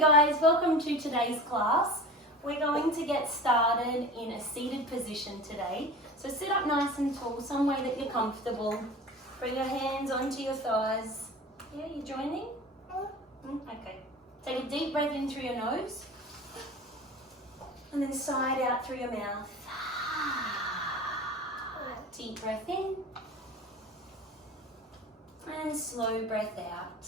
guys, welcome to today's class. We're going to get started in a seated position today. So sit up nice and tall, some way that you're comfortable. Bring your hands onto your thighs. Yeah, you joining? Okay. Take a deep breath in through your nose. And then sigh out through your mouth. Deep breath in. And slow breath out.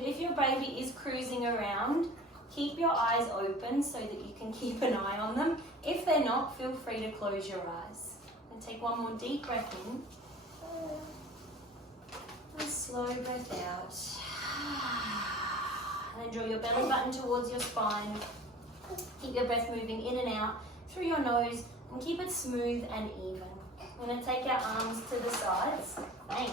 If your baby is cruising around, keep your eyes open so that you can keep an eye on them. If they're not, feel free to close your eyes. And take one more deep breath in. And slow breath out. And then draw your belly button towards your spine. Keep your breath moving in and out through your nose and keep it smooth and even. We're going to take our arms to the sides. Thanks.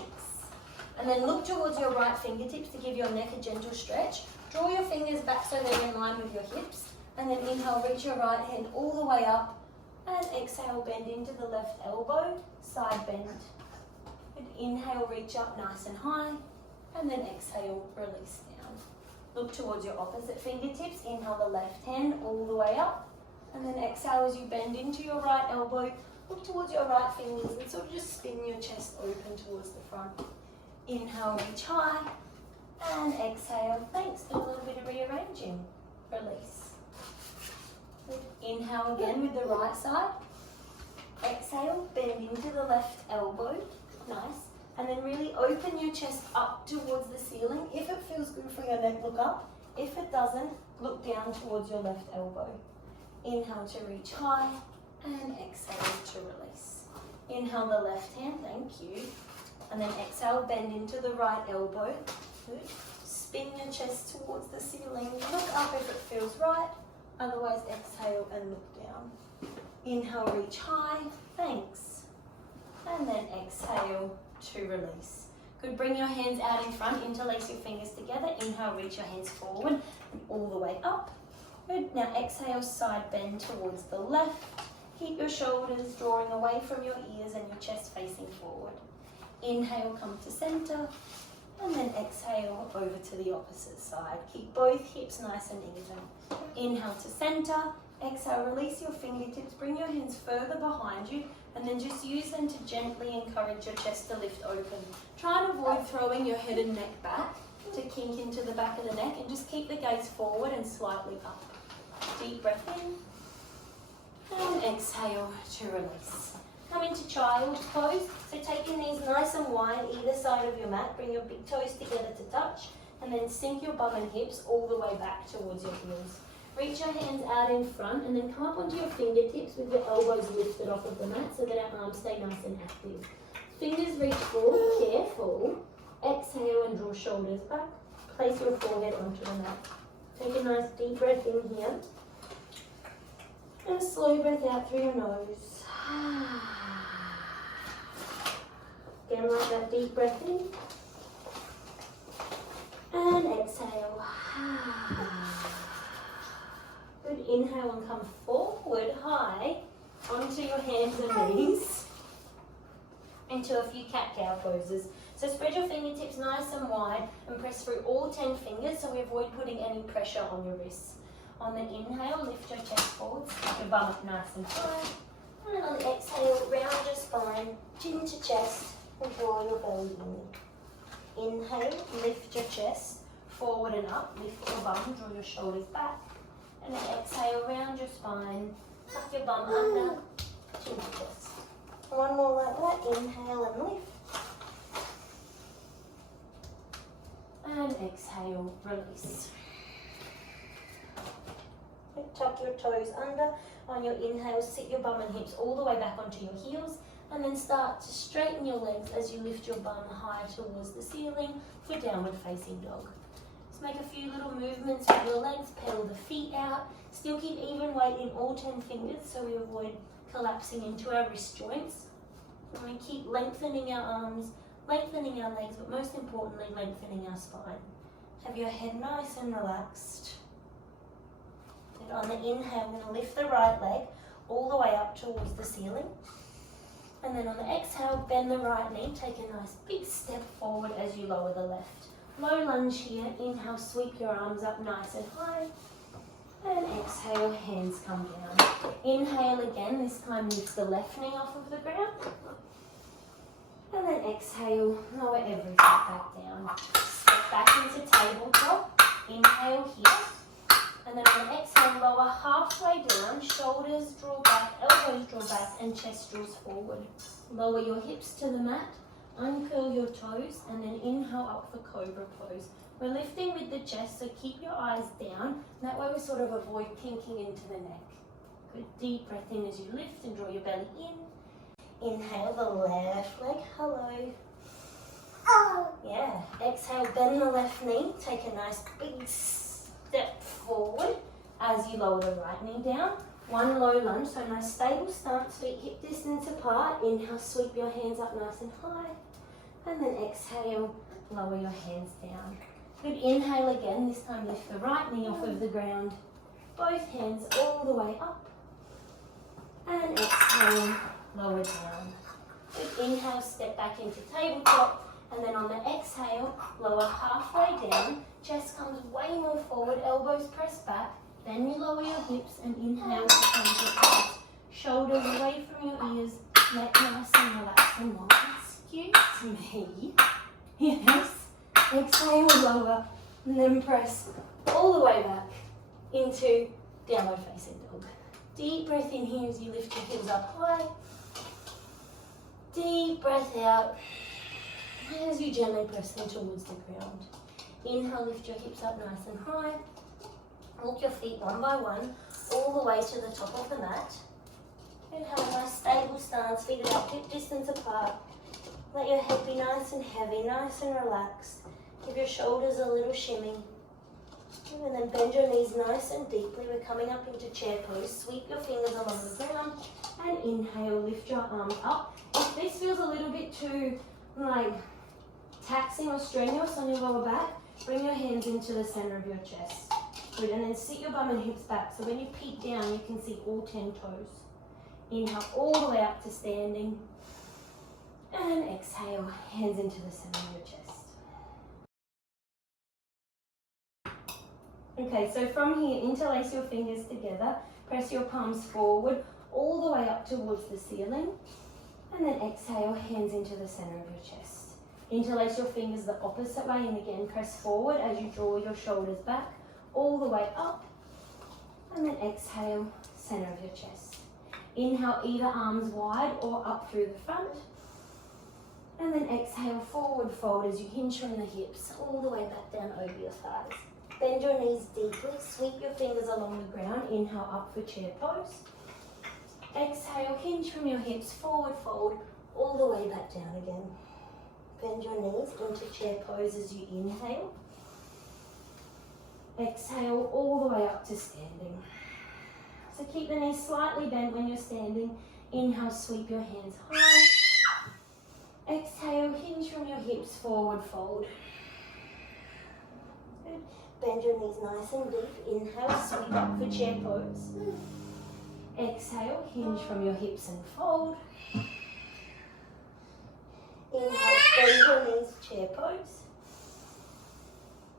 And then look towards your right fingertips to give your neck a gentle stretch. Draw your fingers back so they're in line with your hips. And then inhale, reach your right hand all the way up. And exhale, bend into the left elbow, side bend. And inhale, reach up nice and high. And then exhale, release down. Look towards your opposite fingertips. Inhale the left hand all the way up. And then exhale as you bend into your right elbow. Look towards your right fingers and sort of just spin your chest open towards the front. Inhale, reach high, and exhale. Thanks. Do a little bit of rearranging. Release. Inhale again with the right side. Exhale, bend into the left elbow. Nice. And then really open your chest up towards the ceiling. If it feels good for your neck, look up. If it doesn't, look down towards your left elbow. Inhale to reach high, and exhale to release. Inhale the left hand, thank you. And then exhale, bend into the right elbow. Good. Spin your chest towards the ceiling. Look up if it feels right. Otherwise, exhale and look down. Inhale, reach high. Thanks. And then exhale to release. Good. Bring your hands out in front. Interlace your fingers together. Inhale, reach your hands forward and all the way up. Good. Now exhale, side bend towards the left. Keep your shoulders drawing away from your ears and your chest facing forward. Inhale, come to center, and then exhale over to the opposite side. Keep both hips nice and even. Inhale to center, exhale, release your fingertips, bring your hands further behind you, and then just use them to gently encourage your chest to lift open. Try and avoid throwing your head and neck back to kink into the back of the neck, and just keep the gaze forward and slightly up. Deep breath in, and exhale to release. Come into child's pose. So take your knees nice and wide either side of your mat. Bring your big toes together to touch. And then sink your bum and hips all the way back towards your heels. Reach your hands out in front and then come up onto your fingertips with your elbows lifted off of the mat so that our arms stay nice and active. Fingers reach forward, careful. Exhale and draw shoulders back. Place your forehead onto the mat. Take a nice deep breath in here. And a slow breath out through your nose. Again, like that deep breath in. And exhale. Good. Inhale and come forward high onto your hands and knees into a few cat-cow poses. So spread your fingertips nice and wide and press through all 10 fingers so we avoid putting any pressure on your wrists. On the inhale, lift your chest forward, stick your bum up nice and high. And on the exhale, round your spine, chin to chest, and draw your belly in. Inhale, lift your chest forward and up, lift your bum, draw your shoulders back. And then exhale, round your spine, tuck your bum under, chin to chest. One more like that, inhale and lift. And exhale, release. Tuck your toes under. On your inhale, sit your bum and hips all the way back onto your heels, and then start to straighten your legs as you lift your bum high towards the ceiling for downward facing dog. Just make a few little movements with your legs, pedal the feet out. Still keep even weight in all 10 fingers so we avoid collapsing into our wrist joints. And we keep lengthening our arms, lengthening our legs, but most importantly, lengthening our spine. Have your head nice and relaxed. And on the inhale, we're going to lift the right leg all the way up towards the ceiling. And then on the exhale, bend the right knee. Take a nice big step forward as you lower the left. Low lunge here. Inhale, sweep your arms up nice and high. And exhale, hands come down. Inhale again, this time lift the left knee off of the ground. And then exhale, lower everything back down. Step back into tabletop. Inhale here. And then on exhale, lower halfway down. Shoulders draw back, elbows draw back, and chest draws forward. Lower your hips to the mat. Uncurl your toes, and then inhale up for cobra pose. We're lifting with the chest, so keep your eyes down. That way we sort of avoid kinking into the neck. Good, deep breath in as you lift and draw your belly in. Inhale the left leg, hello. Yeah, exhale, bend the left knee. Take a nice big step forward as you lower the right knee down. One low lunge, so nice stable stance, feet hip distance apart. Inhale, sweep your hands up nice and high. And then exhale, lower your hands down. Good, inhale again, this time lift the right knee off of the ground. Both hands all the way up. And exhale, lower down. Good, inhale, step back into tabletop. And then on the exhale, lower halfway down. Chest comes way more forward, elbows press back. Then you lower your hips and inhale to come to toes. Shoulders away from your ears, neck nice and relaxed and long. Excuse me. Yes. Exhale, lower, and then press all the way back into downward facing dog. Deep breath in here as you lift your heels up high. Deep breath out as you gently press them towards the ground. Inhale, lift your hips up nice and high. Walk your feet one by one all the way to the top of the mat. And have a nice stable stance, feet about hip distance apart. Let your head be nice and heavy, nice and relaxed. Give your shoulders a little shimmy. And then bend your knees nice and deeply. We're coming up into chair pose. Sweep your fingers along the ground and inhale, lift your arms up. If this feels a little bit too taxing or strenuous on your lower back, bring your hands into the center of your chest. Good, and then sit your bum and hips back. So when you peek down, you can see all 10 toes. Inhale all the way up to standing. And exhale, hands into the center of your chest. Okay, so from here, interlace your fingers together. Press your palms forward, all the way up towards the ceiling. And then exhale, hands into the center of your chest. Interlace your fingers the opposite way, and again, press forward as you draw your shoulders back, all the way up. And then exhale, center of your chest. Inhale, either arms wide or up through the front. And then exhale, forward fold as you hinge from the hips, all the way back down over your thighs. Bend your knees deeply, sweep your fingers along the ground. Inhale, up for chair pose. Exhale, hinge from your hips, forward fold, all the way back down again. Bend your knees into chair pose as you inhale. Exhale, all the way up to standing. So keep the knees slightly bent when you're standing. Inhale, sweep your hands high. Exhale, hinge from your hips, forward fold. Good. Bend your knees nice and deep. Inhale, sweep up for chair pose. Exhale, hinge from your hips and fold. Inhale, bend your knees, chair pose.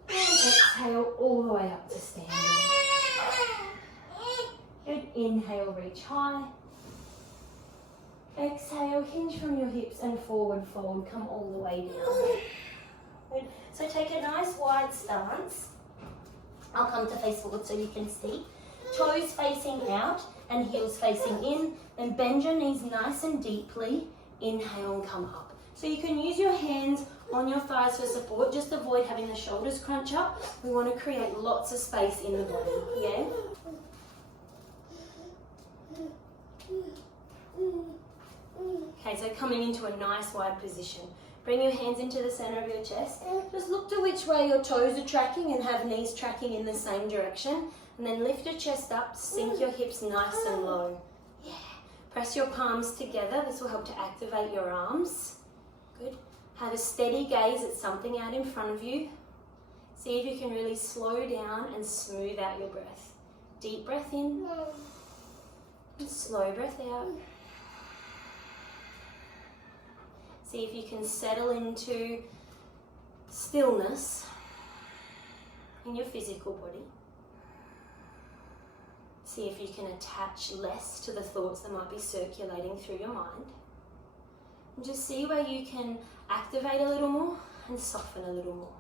And exhale, all the way up to standing. Good. Inhale, reach high. Exhale, hinge from your hips and forward fold. Come all the way down. Good. So take a nice wide stance. I'll come to face forward so you can see. Toes facing out and heels facing in. Then bend your knees nice and deeply. Inhale and come up. So you can use your hands on your thighs for support. Just avoid having the shoulders crunch up. We want to create lots of space in the body. Yeah? Okay, so coming into a nice wide position. Bring your hands into the center of your chest. Just look to which way your toes are tracking and have knees tracking in the same direction. And then lift your chest up, sink your hips nice and low. Yeah. Press your palms together. This will help to activate your arms. Good. Have a steady gaze at something out in front of you. See if you can really slow down and smooth out your breath. Deep breath in. And slow breath out. See if you can settle into stillness in your physical body. See if you can attach less to the thoughts that might be circulating through your mind. And just see where you can activate a little more and soften a little more.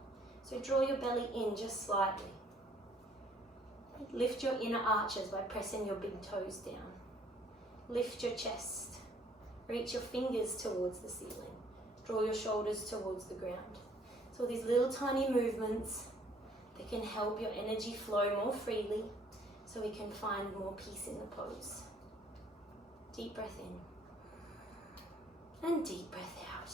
So draw your belly in just slightly. Lift your inner arches by pressing your big toes down. Lift your chest. Reach your fingers towards the ceiling. Draw your shoulders towards the ground. So these little tiny movements that can help your energy flow more freely so we can find more peace in the pose. Deep breath in and deep breath out.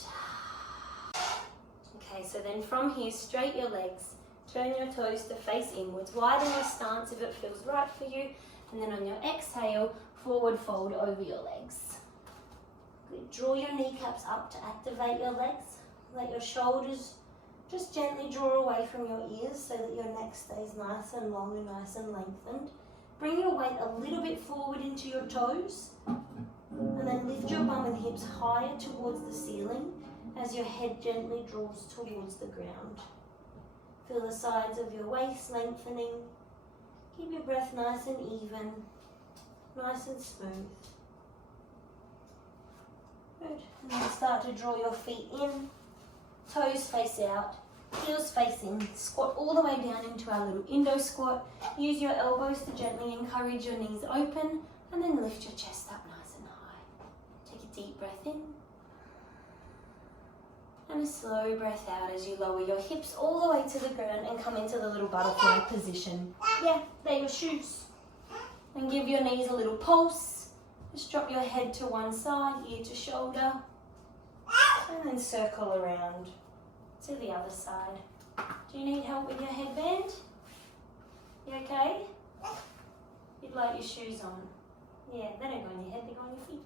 Okay, so then from here, straight your legs, turn your toes to face inwards, widen your stance if it feels right for you, and then on your exhale, forward fold over your legs. Good. Draw your kneecaps up to activate your legs. Let your shoulders just gently draw away from your ears so that your neck stays nice and long and nice and lengthened. Bring your weight a little bit forward into your toes, and then lift your bum and hips higher towards the ceiling as your head gently draws towards the ground. Feel the sides of your waist lengthening. Keep your breath nice and even, nice and smooth. Good. And then start to draw your feet in, toes face out, heels face in. Squat all the way down into our little Indo squat. Use your elbows to gently encourage your knees open, and then lift your chest up nice and high. Take a deep breath in. And a slow breath out as you lower your hips all the way to the ground and come into the little butterfly position. Yeah, they're your shoes. And give your knees a little pulse. Just drop your head to one side, ear to shoulder. And then circle around to the other side. Do you need help with your headband? You okay? You'd like your shoes on. Yeah, they don't go on your head, they go on your feet.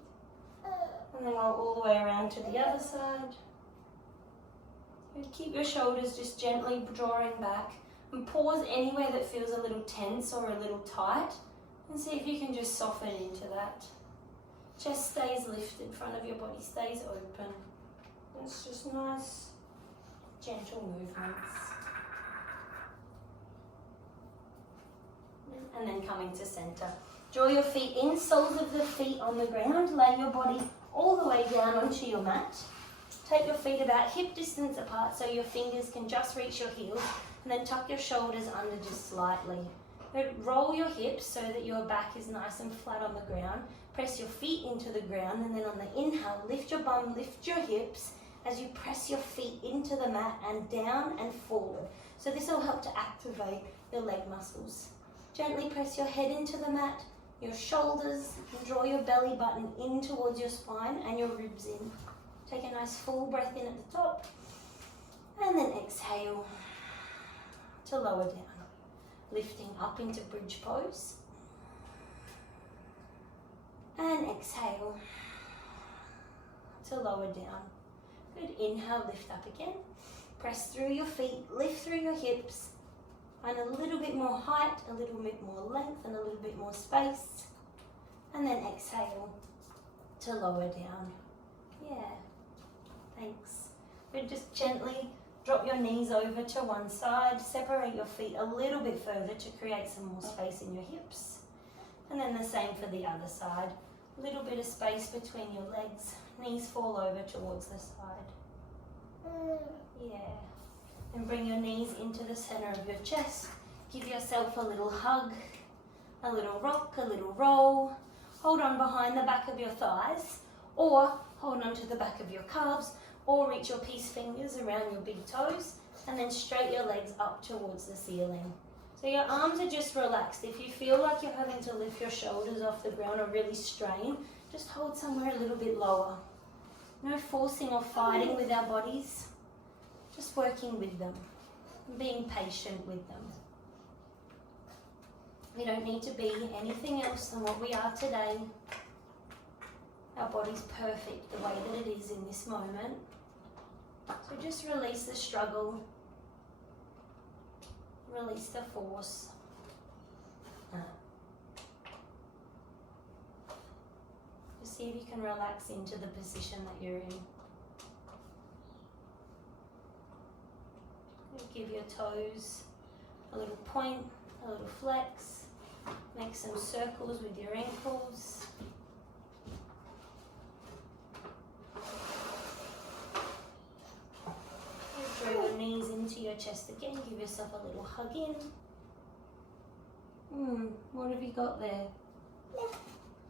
And then go all the way around to the other side. Keep your shoulders just gently drawing back, and pause anywhere that feels a little tense or a little tight, and see if you can just soften into that. Chest stays lifted, front of your body stays open. It's just nice, gentle movements. And then coming to center. Draw your feet in, soles of the feet on the ground, lay your body all the way down onto your mat. Take your feet about hip distance apart so your fingers can just reach your heels, and then tuck your shoulders under just slightly. Roll your hips so that your back is nice and flat on the ground. Press your feet into the ground, and then on the inhale, lift your bum, lift your hips as you press your feet into the mat and down and forward. So this will help to activate your leg muscles. Gently press your head into the mat, your shoulders, and draw your belly button in towards your spine and your ribs in. Take a nice full breath in at the top, and then exhale to lower down. Lifting up into bridge pose, and exhale to lower down. Good. Inhale, lift up again. Press through your feet, lift through your hips. Find a little bit more height, a little bit more length, and a little bit more space. And then exhale to lower down. Yeah. Thanks. Good. Just gently drop your knees over to one side. Separate your feet a little bit further to create some more space in your hips. And then the same for the other side. A little bit of space between your legs. Knees fall over towards the side. Yeah. And bring your knees into the center of your chest. Give yourself a little hug, a little rock, a little roll. Hold on behind the back of your thighs, or hold on to the back of your calves, or reach your peace fingers around your big toes, and then straight your legs up towards the ceiling. So your arms are just relaxed. If you feel like you're having to lift your shoulders off the ground or really strain, just hold somewhere a little bit lower. No forcing or fighting with our bodies, just working with them, being patient with them. We don't need to be anything else than what we are today. Our body's perfect the way that it is in this moment. So just release the struggle, release the force. Just see if you can relax into the position that you're in. Give your toes a little point, a little flex. Make some circles with your ankles. Draw your knees into your chest again. Give yourself a little hug in. What have you got there?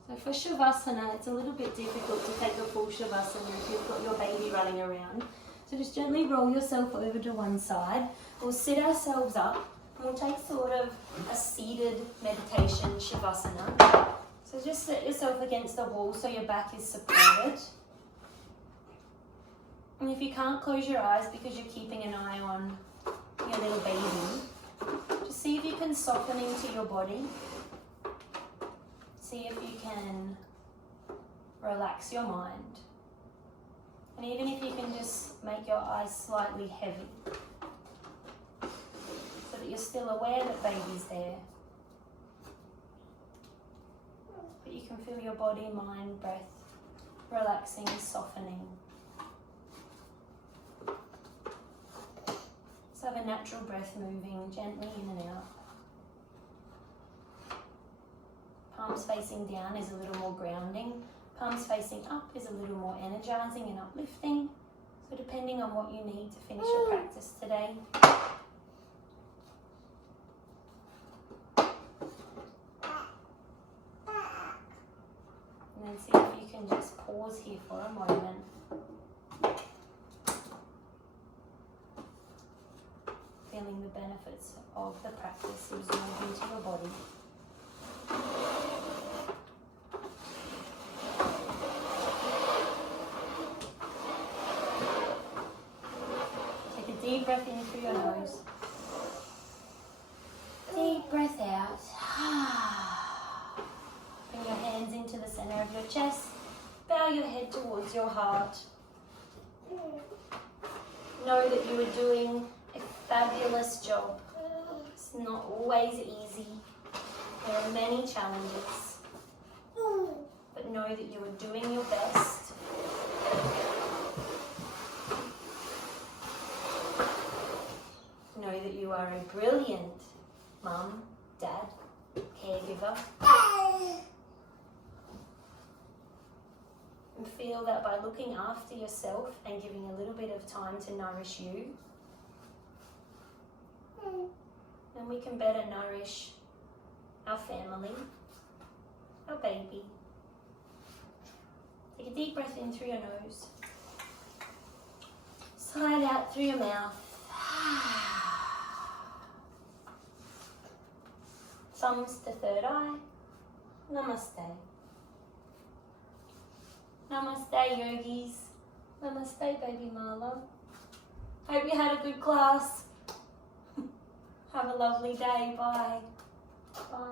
So for Shavasana, it's a little bit difficult to take a full Shavasana if you've got your baby running around. So just gently roll yourself over to one side. We'll sit ourselves up and we'll take sort of a seated meditation Shavasana. So just set yourself against the wall so your back is supported. And if you can't close your eyes because you're keeping an eye on your little baby, just see if you can soften into your body. See if you can relax your mind. And even if you can just make your eyes slightly heavy, so that you're still aware that baby's there. But you can feel your body, mind, breath relaxing, softening. So have a natural breath moving gently in and out. Palms facing down is a little more grounding. Palms facing up is a little more energizing and uplifting. So depending on what you need to finish your practice today. And then see if you can just pause here for a moment. Feeling the benefits of the practice absorb into your body. Take a deep breath in through your nose. Deep breath out. Bring your hands into the center of your chest. Bow your head towards your heart. Know that you are doing a fabulous job. It's not always easy. There are many challenges. But know that you are doing your best. Know that you are a brilliant mum, dad, caregiver. And feel that by looking after yourself and giving a little bit of time to nourish you, then we can better nourish our family, our baby. Take a deep breath in through your nose. Slide out through your mouth. Thumbs to third eye. Namaste. Namaste, yogis. Namaste, baby Marla. Hope you had a good class. Have a lovely day. Bye. Bye.